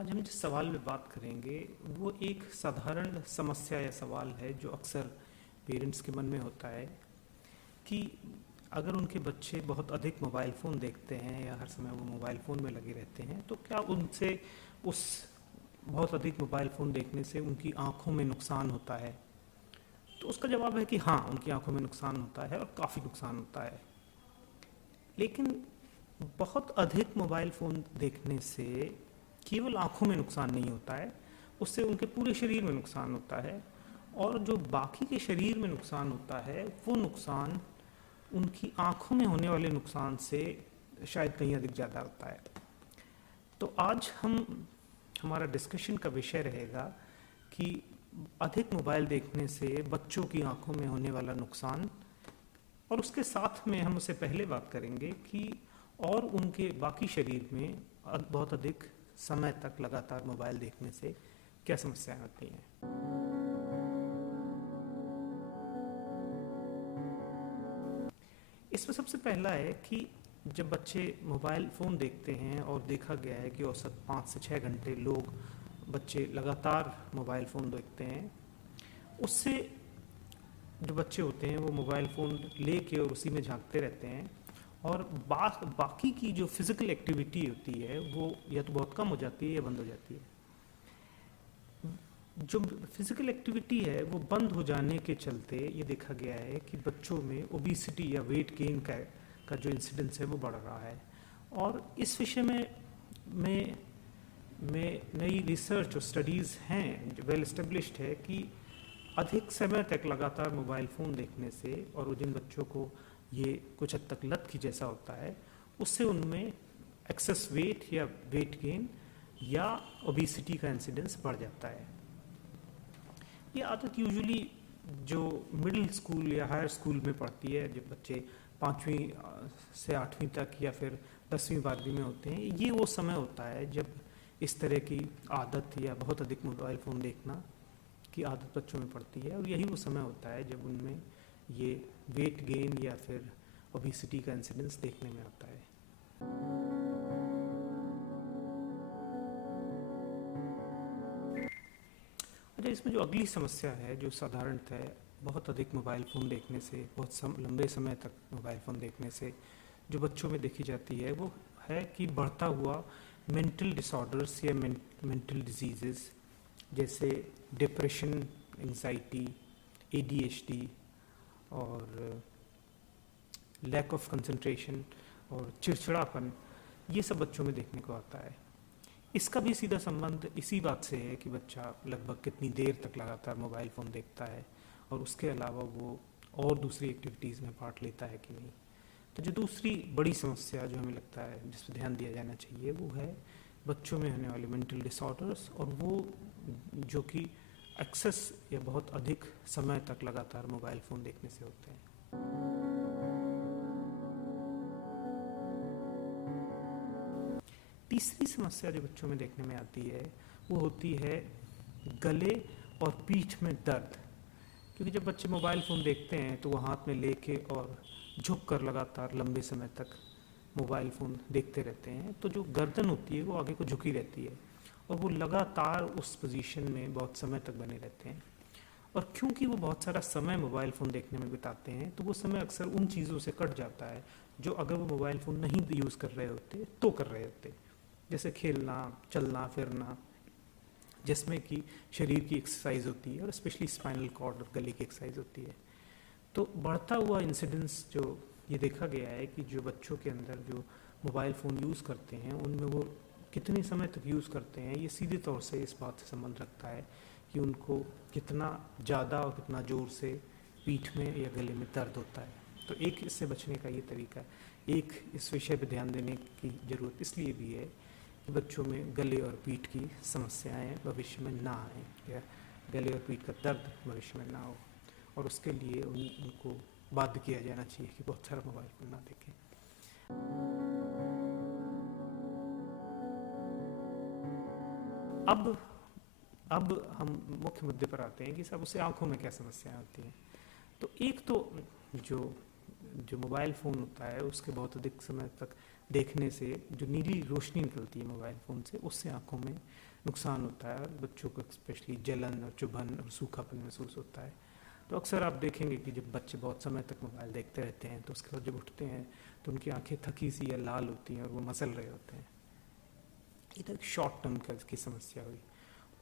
आज हम जिस सवाल में बात करेंगे वो एक साधारण समस्या या सवाल है जो अक्सर पेरेंट्स के मन में होता है कि अगर उनके बच्चे बहुत अधिक मोबाइल फ़ोन देखते हैं या हर समय वो मोबाइल फ़ोन में लगे रहते हैं तो क्या उनसे उस बहुत अधिक मोबाइल फ़ोन देखने से उनकी आँखों में नुकसान होता है। तो उसका जवाब है कि हाँ, उनकी आँखों में नुकसान होता है और काफ़ी नुकसान होता है। लेकिन बहुत अधिक मोबाइल फ़ोन देखने से केवल आँखों में नुकसान नहीं होता है, उससे उनके पूरे शरीर में नुकसान होता है। और जो बाकी के शरीर में नुकसान होता है वो नुकसान उनकी आँखों में होने वाले नुकसान से शायद कहीं अधिक ज़्यादा होता है। तो आज हमारा डिस्कशन का विषय रहेगा कि अधिक मोबाइल देखने से बच्चों की आँखों में होने वाला नुकसान, और उसके साथ में हम उससे पहले बात करेंगे कि और उनके बाकी शरीर में बहुत अधिक समय तक लगातार मोबाइल देखने से क्या समस्याएं होती हैं। इसमें सबसे पहला है कि जब बच्चे मोबाइल फ़ोन देखते हैं, और देखा गया है कि औसत 5 से 6 घंटे लोग बच्चे लगातार मोबाइल फ़ोन देखते हैं, उससे जो बच्चे होते हैं वो मोबाइल फ़ोन लेके और उसी में झांकते रहते हैं, और बाकी की जो फिज़िकल एक्टिविटी होती है वो या तो बहुत कम हो जाती है या बंद हो जाती है। जो फिज़िकल एक्टिविटी है वो बंद हो जाने के चलते ये देखा गया है कि बच्चों में ओबिसिटी या वेट गेन का जो इंसिडेंस है वो बढ़ रहा है। और इस विषय में नई रिसर्च और स्टडीज़ हैं जो वेल एस्टेब्लिश्ड है कि अधिक समय तक लगातार मोबाइल फ़ोन देखने से, और जिन बच्चों को ये कुछ हद तक लत की जैसा होता है, उससे उनमें एक्सेस वेट या वेट गेन या ओबिसिटी का इंसिडेंस बढ़ जाता है। ये आदत यूजुअली जो मिडिल स्कूल या हायर स्कूल में पढ़ती है, जब बच्चे 5वीं से 8वीं तक या फिर 10वीं 12वीं में होते हैं, ये वो समय होता है जब इस तरह की आदत या बहुत अधिक मोबाइल फ़ोन देखना की आदत बच्चों में पड़ती है। और यही वो समय होता है जब उनमें ये वेट गेन या फिर ओबिसिटी का इंसिडेंस देखने में आता है। अच्छा, इसमें जो अगली समस्या है जो साधारणतः है, बहुत अधिक मोबाइल फ़ोन देखने से, बहुत लंबे समय तक मोबाइल फ़ोन देखने से जो बच्चों में देखी जाती है वो है कि बढ़ता हुआ मेंटल डिसऑर्डर्स या मेंटल डिजीज़ जैसे डिप्रेशन, एंजाइटी, ADHD और लैक ऑफ कंसंट्रेशन और चिड़चिड़ापन, ये सब बच्चों में देखने को आता है। इसका भी सीधा संबंध इसी बात से है कि बच्चा लगभग कितनी देर तक लगातार मोबाइल फ़ोन देखता है, और उसके अलावा वो और दूसरी एक्टिविटीज़ में पार्ट लेता है कि नहीं। तो जो दूसरी बड़ी समस्या जो हमें लगता है जिस पर ध्यान दिया जाना चाहिए वो है बच्चों में होने वाले मेंटल डिसऑर्डर्स, और वो जो कि एक्सेस या बहुत अधिक समय तक लगातार मोबाइल फ़ोन देखने से होते हैं। तीसरी समस्या जो बच्चों में देखने में आती है वो होती है गले और पीठ में दर्द। क्योंकि जब बच्चे मोबाइल फ़ोन देखते हैं तो वो हाथ में लेके और झुक कर लगातार लंबे समय तक मोबाइल फ़ोन देखते रहते हैं, तो जो गर्दन होती है वो आगे को झुकी रहती है, और वो लगातार उस पोजीशन में बहुत समय तक बने रहते हैं। और क्योंकि वो बहुत सारा समय मोबाइल फ़ोन देखने में बिताते हैं तो वो समय अक्सर उन चीज़ों से कट जाता है जो अगर वो मोबाइल फ़ोन नहीं यूज़ कर रहे होते तो कर रहे होते, जैसे खेलना, चलना फिरना, जिसमें कि शरीर की एक्सरसाइज होती है और स्पेशली स्पाइनल कॉर्ड और गले की एक्सरसाइज होती है। तो बढ़ता हुआ इंसिडेंस जो ये देखा गया है कि जो बच्चों के अंदर जो मोबाइल फ़ोन यूज़ करते हैं उनमें वो कितने समय तक यूज़ करते हैं, ये सीधे तौर से इस बात से संबंध रखता है कि उनको कितना ज़्यादा और कितना ज़ोर से पीठ में या गले में दर्द होता है। तो एक इससे बचने का ये तरीका है। एक इस विषय पर ध्यान देने की ज़रूरत इसलिए भी है कि बच्चों में गले और पीठ की समस्याएं भविष्य में ना आए, या गले और पीठ का दर्द भविष्य में ना हो, और उसके लिए उनको बाध्य किया जाना चाहिए कि बहुत सारा मोबाइल फ़ोन ना देखें। अब हम मुख्य मुद्दे पर आते हैं कि सब उससे आँखों में क्या समस्याएं होती हैं। तो एक तो जो जो मोबाइल फ़ोन होता है उसके बहुत अधिक समय तक देखने से जो नीली रोशनी निकलती है मोबाइल फ़ोन से, उससे आँखों में नुकसान होता है और बच्चों को स्पेशली जलन और चुभन और सूखापन महसूस होता है। तो अक्सर आप देखेंगे कि जब बच्चे बहुत समय तक मोबाइल देखते रहते हैं तो उसके बाद जब उठते हैं तो उनकी आंखें थकी सी या लाल होती हैं और वो मसल रहे होते हैं। ये तो एक शॉर्ट टर्म की समस्या हुई।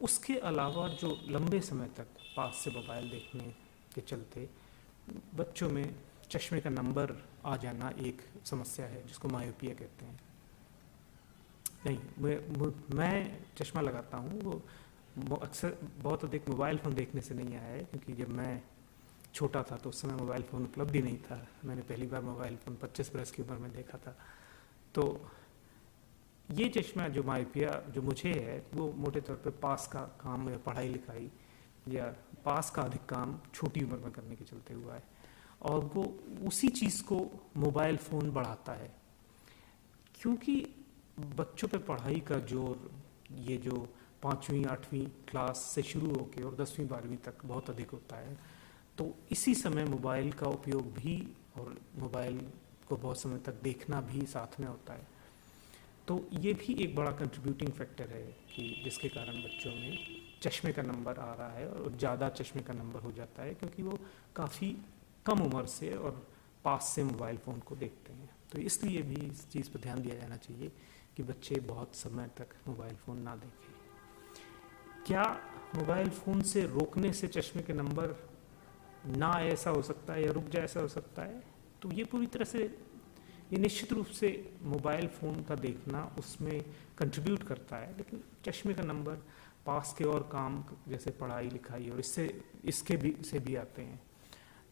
उसके अलावा जो लंबे समय तक पास से मोबाइल देखने के चलते बच्चों में चश्मे का नंबर आ जाना एक समस्या है जिसको मायोपिया कहते हैं। नहीं, मैं चश्मा लगाता हूँ, वो अक्सर बहुत अधिक मोबाइल फ़ोन देखने से नहीं आया है, क्योंकि जब मैं छोटा था तो उस समय मोबाइल फ़ोन उपलब्ध ही नहीं था। मैंने पहली बार मोबाइल फ़ोन 25 बरस की उम्र में देखा था। तो ये चश्मा जो मायोपिया जो मुझे है वो मोटे तौर पे पास का काम या पढ़ाई लिखाई या पास का अधिक काम छोटी उम्र में करने के चलते हुआ है, और वो उसी चीज़ को मोबाइल फ़ोन बढ़ाता है। क्योंकि बच्चों पे पढ़ाई का जोर ये जो 5वीं 8वीं क्लास से शुरू होकर और 10वीं 12वीं तक बहुत अधिक होता है, तो इसी समय मोबाइल का उपयोग भी और मोबाइल को बहुत समय तक देखना भी साथ में होता है। तो ये भी एक बड़ा कंट्रीब्यूटिंग फैक्टर है कि जिसके कारण बच्चों में चश्मे का नंबर आ रहा है और ज़्यादा चश्मे का नंबर हो जाता है, क्योंकि वो काफ़ी कम उम्र से और पास से मोबाइल फ़ोन को देखते हैं। तो इसलिए भी इस चीज़ पर ध्यान दिया जाना चाहिए कि बच्चे बहुत समय तक मोबाइल फ़ोन ना देखें। क्या मोबाइल फ़ोन से रोकने से चश्मे के नंबर ना ऐसा हो सकता है या रुक जाए ऐसा हो सकता है? तो ये पूरी तरह से, ये निश्चित रूप से मोबाइल फ़ोन का देखना उसमें कंट्रीब्यूट करता है, लेकिन चश्मे का नंबर पास के और काम जैसे पढ़ाई लिखाई और इसके भी से भी आते हैं।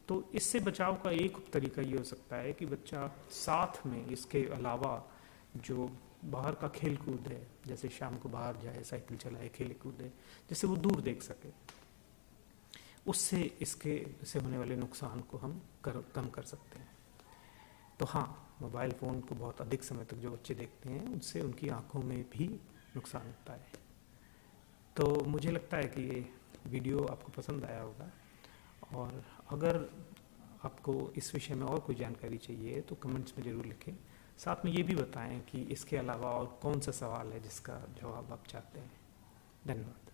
तो इससे बचाव का एक तरीका ये हो सकता है कि बच्चा साथ में इसके अलावा जो बाहर का खेल कूद है, जैसे शाम को बाहर जाए, साइकिल चलाए, खेले कूदे, जिससे वो दूर देख सके, उससे इससे होने वाले नुकसान को हम कम कर सकते हैं। तो हाँ, मोबाइल फ़ोन को बहुत अधिक समय तक जो बच्चे देखते हैं उनसे उनकी आँखों में भी नुकसान होता है। तो मुझे लगता है कि ये वीडियो आपको पसंद आया होगा, और अगर आपको इस विषय में और कोई जानकारी चाहिए तो कमेंट्स में ज़रूर लिखें। साथ में ये भी बताएं कि इसके अलावा और कौन सा सवाल है जिसका जवाब आप चाहते हैं। धन्यवाद।